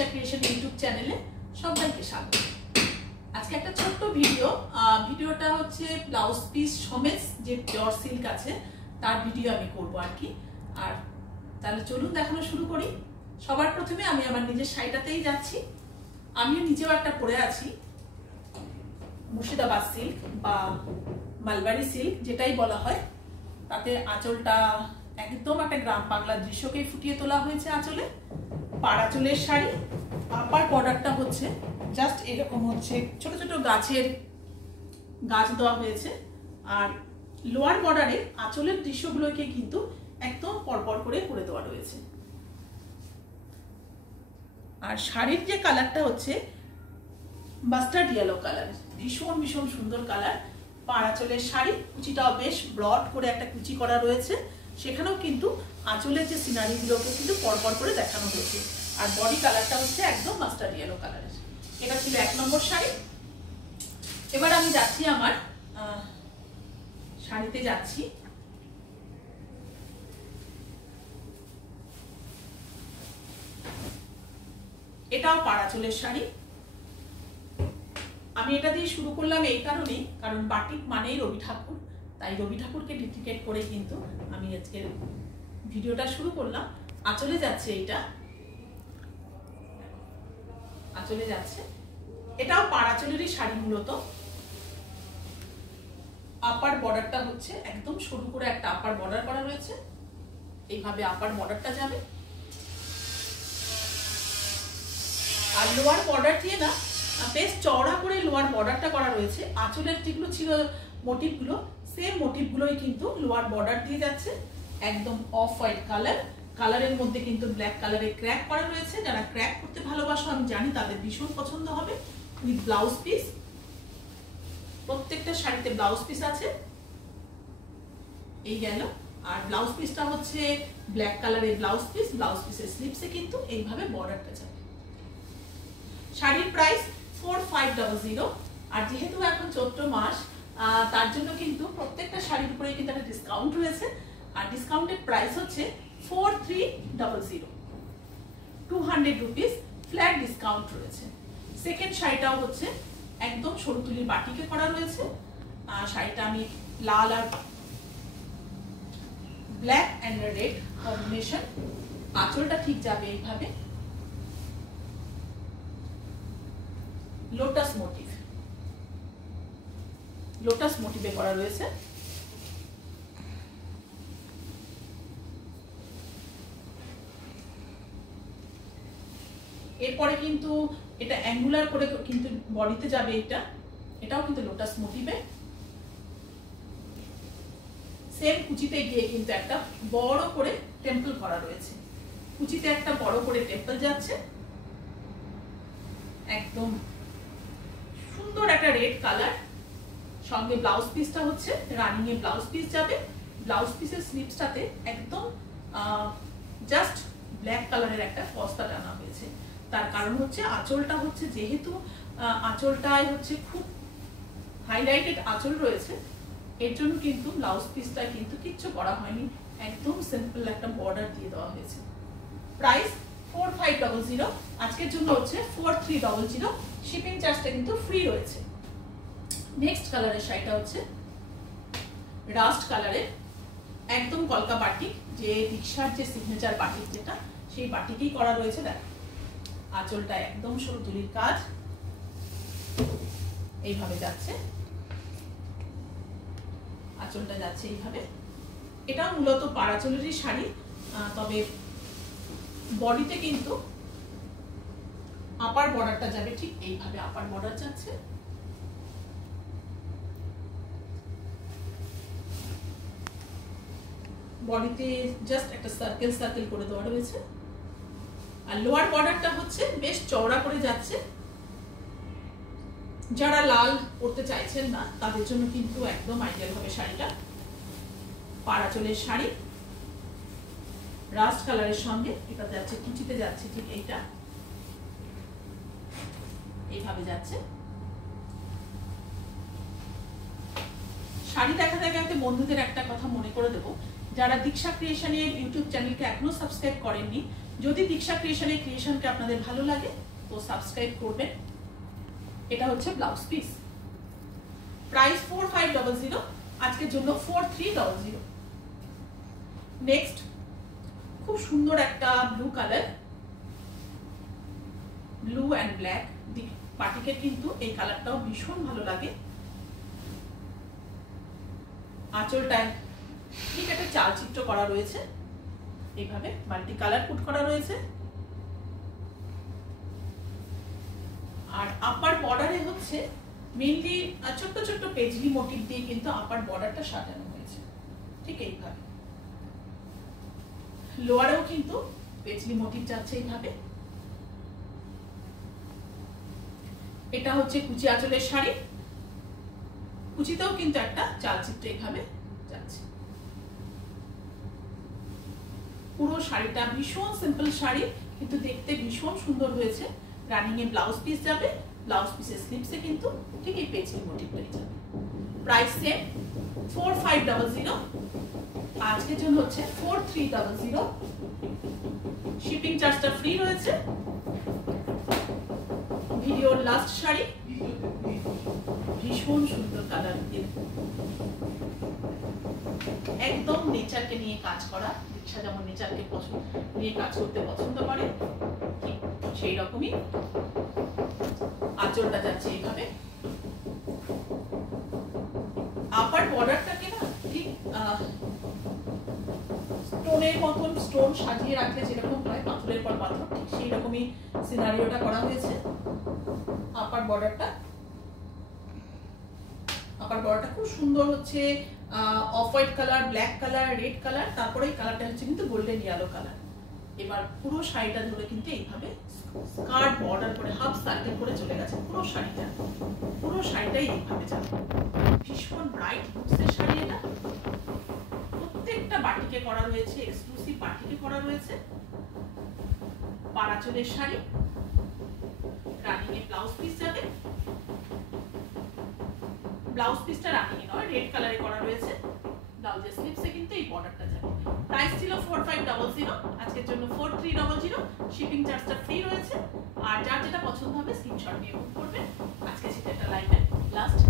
দীক্ষা creation YouTube চ্যানেলে সবাইকে স্বাগত। আজকে একটা ছোট্ট ভিডিওটা হচ্ছে ব্লাউজ পিস সমেত যে পিওর সিল্ক আছে তার ভিডিও আমি করব আর কি। আর তাহলে চলুন দেখানো শুরু করি। সবার প্রথমে আমি আমার নিজের শাড়িটাতেই যাচ্ছি। আমিও নিজেও একটা পরে আছি মুর্শিদাবাদ সিল্ক বা মালবাড়ি সিল্ক যেটাই বলা হয়। তাতে আঁচলটা একদম একটা গ্রাম বাংলার দৃশ্যকেই ফুটিয়ে তোলা হয়েছে। আঁচলে পাড় আঁচলের শাড়ি, আপার বর্ডারটা হচ্ছে জাস্ট এরকম হচ্ছে ছোট ছোট গাছের গাছ দেওয়া হয়েছে। আর লোয়ার বর্ডারে আঁচলের দৃশ্যগুলোকে কিন্তু একদম পরপর করে দেওয়া রয়েছে। আর শাড়ির যে কালারটা হচ্ছে মাস্টার্ড ইয়েলো কালার, ভীষণ ভীষণ সুন্দর কালার। পাড় আঁচলের শাড়ি, কুচিটাও বেশ ব্রড করে একটা কুচি করা রয়েছে। সেখানেও কিন্তু আঁচলের যে সিনারিগুলোকে কিন্তু পরপর করে দেখানো হয়েছে। আর বডি কালারটা হচ্ছে একদম মাস্টার্ড ইয়েলো কালারের। এটা ছিল 1 নম্বর শাড়ি। এবার আমি যাচ্ছি আমার শাড়িতে যাচ্ছি। এটাও পাড় আঁচলের শাড়ি। আমি এটা দিয়ে শুরু করলাম এই কারণেই, কারণ বাটিক মানেই রবি ঠাকুর, তাই রবি ঠাকুরকে ডেডিকেট করে কিন্তু আমি আজকের ভিডিওটা শুরু করলাম। আঁচলে যাচ্ছে, এইটা আঁচলে যাচ্ছে। এটাও পাড় আঁচলেরই শাড়ি। মূলত আপার বর্ডারটা হচ্ছে একদম সরু করে একটা আপার বর্ডার করা রয়েছে। এইভাবে আপার বর্ডারটা যাবে। আর লোয়ার বর্ডার দিয়ে না বেশ চওড়া করে লোয়ার বর্ডারটা করা রয়েছে। আঁচলের যেগুলো ছিল মোটিভগুলো, সেম মোটিভগুলোই কিন্তু লোয়ার বর্ডার দিয়ে যাচ্ছে। একদম অফ হোয়াইট কালারের মধ্যে কিন্তু ব্ল্যাক কালারের ক্র্যাক করা রয়েছে। যারা ক্র্যাক করতে ভালোবাসো আমি জানি তাদের ভীষণ পছন্দ হবে। উইথ ব্লাউজ পিস, প্রত্যেকটা শাড়িতে ব্লাউজ পিস আছে। এই গেল। আর ব্লাউজ পিসটা হচ্ছে ব্ল্যাক কালারের ব্লাউজ পিস। ব্লাউজ পিসের স্লিপসে কিন্তু এইভাবে বর্ডারটা যাবে। শাড়ির প্রাইস 4500। আর যেহেতু এখন চৈত্র মাস, তার জন্য কিন্তু প্রত্যেকটা শাড়ির উপরে কিন্তু একটা ডিসকাউন্ট রয়েছে। আর ডিসকাউন্টের প্রাইস হচ্ছে 4300, 200 রুপিস ফ্ল্যাট ডিসকাউন্ট রয়েছে। সেকেন্ড শাড়িটাও হচ্ছে একদম সরু তুলির বাটিকে করা রয়েছে। শাড়িটা আমি লাল আর ব্ল্যাক অ্যান্ড রেড কম্বিনেশন। আঁচলটা ঠিক যাবে এইভাবে লোটাস মোটিভে করা রয়েছে। এরপরে কিন্তু এটা অ্যাঙ্গুলার করে কিন্তু বডিতে যাবে। এটাও কিন্তু লোটাস মোটিভে। সেম কুচিতে গিয়ে কিন্তু একটা বড় করে টেম্পল করা রয়েছে। কুচিতে একটা বড় করে টেম্পল যাচ্ছে। একদম সুন্দর একটা রেড কালার। সঙ্গে ব্লাউজ পিসটা হচ্ছে রানিং এ ব্লাউজ পিস যাবে। ব্লাউজ পিসের স্লিপসটাতে একদম জাস্ট ব্ল্যাক কালারের একটা ফস্তা টানা হয়েছে। তার কারণ হচ্ছে আঁচলটা হচ্ছে, যেহেতু আঁচলটায় হচ্ছে খুব হাইলাইটেড আঁচল রয়েছে, এর জন্য কিন্তু ব্লাউজ পিসটা কিন্তু কিচ্ছু করা হয়নি। একদম সিম্পল একটা বর্ডার দিয়ে দেওয়া হয়েছে। প্রাইস 4500। আজকের জন্য হচ্ছে 4300। শিপিং চার্জটা কিন্তু ফ্রি রয়েছে। নেক্সট কালারের শাড়িটা হচ্ছে রাস্ট কালারের, একদম কলকা বাটিক, যে দীক্ষার যে সিগনেচার বাটিক যেটা, সেই বাটিকেই করা রয়েছে। দেখো আঁচলটা একদম সরু তুলির কাজ এইভাবে যাচ্ছে। আঁচলটা যাচ্ছে এইভাবে। এটা মূলত পাড় আঁচলেরই শাড়ি, তবে বডিতে কিন্তু আপার বর্ডারটা যাবে ঠিক এইভাবে। আপার বর্ডার যাচ্ছে। বডিতে জাস্ট একটা সার্কেল করে দেওয়া রয়েছে। আর লোয়ার বর্ডারটা হচ্ছে বেশ চওড়া করে যাচ্ছে। যারা লাল পরতে চাইছেন না তাদের জন্য কিন্তু একদম আইডিয়াল হবে শাড়িটা। পাড় আঁচলের শাড়ি রাস্ট কালারের সঙ্গে এটা যাচ্ছে, কুচিতে যাচ্ছে ঠিক এইভাবে যাচ্ছে। শাড়ি দেখা দেখাতে বন্ধুদের একটা কথা মনে করে দেবো, যারা দীক্ষা ক্রিয়েশনের ইউটিউব চ্যানেলকে এখনো সাবস্ক্রাইব করেননি যদি দীক্ষা ক্রিয়েশনের ক্রিয়েশনকে আপনাদের ভালো লাগে তো সাবস্ক্রাইব করবেন। এটা হচ্ছে ব্লাউজ পিস, প্রাইস 4500, আজকের জন্য 4300। নেক্সট খুব সুন্দর একটা blue colour, blue and black বাটিকের, কিন্তু এই কালারটাও ভীষণ ভালো লাগে। আঁচলটায় ঠিক একটা চালচিত্র করা রয়েছে, এইভাবে মাল্টি কালার পুট করা রয়েছে। আর আপার বর্ডারে হচ্ছে মেইনলি ছোট্ট ছোট্ট পেজলি মোটিভ দিয়ে কিন্তু আপার বর্ডারটা সাজানো হয়েছে, ঠিক এইভাবে। লোয়ারেও কিন্তু পেজলি মোটিভ যাচ্ছে এইভাবে। এটা হচ্ছে কুচি আঁচলের শাড়ি, কুচিতেও কিন্তু একটা চালচিত্র এইভাবে যাচ্ছে। পুরো শাড়িটা ভীষণ সিম্পল শাড়ি, কিন্তু দেখতে ভীষণ সুন্দর হয়েছে। রানিং এ ব্লাউজ পিস যাবে, ব্লাউজ পিসের স্লিপসে কিন্তু ঠিক এই পেজলি মোটিভটাই যাবে। প্রাইস সেম 4500, আজকের জন্য হচ্ছে 4300। শিপিং চার্জটা ফ্রি রয়েছে। ভিডিওর লাস্ট শাড়ি, ভীষণ সুন্দর কালার, একদম নেচারকে নিয়ে কাজ করা। দীক্ষা যেমন নেচারকে নিয়ে কাজ করতে পছন্দ করে, ঠিক সেই রকমই আঁচলটা যাচ্ছে এইভাবে। আপার বর্ডারটাকে না ঠিক স্টোনের মতন, স্টোন সাজিয়ে রাখলে যেরকম হয় পাথরের পর পাথর, ঠিক সেই রকমই সিনারিওটা করা হয়েছে। আপার বর্ডারটা খুব সুন্দর হচ্ছে, off white colour, black colour, red colour, তারপরে এই কালারটা হচ্ছে কিন্তু গোল্ডেন ইয়েলো কালার। এবার পুরো শাড়িটা ধরে কিন্তু এইভাবে স্কার্ট বর্ডার করে হাফ সার্কেল করে চলে গেছে পুরো শাড়িটাই এইভাবে যাবে। ভীষণ ব্রাইট বুকসের শাড়ি এটা, প্রত্যেকটা বাটিকে করা রয়েছে, এক্সক্লুসিভ বাটিকে করা রয়েছে। পাড়াচলের শাড়ি, রানিং এ ব্লাউজ পিস যাবে, ব্লাউজ পিসটা রানিং এ নয়, রেড কালারে করা রয়েছে। ব্লাউজের স্লিপসে কিন্তু এই বর্ডারটা যাবে। প্রাইস ছিল 4500, আজকের জন্য 4300। শিপিং চার্জটা ফ্রি রয়েছে। আর যার যেটা পছন্দ হবে স্ক্রিনশট নিয়ে বুক করবেন। আজকে সেটা লাইভে লাস্ট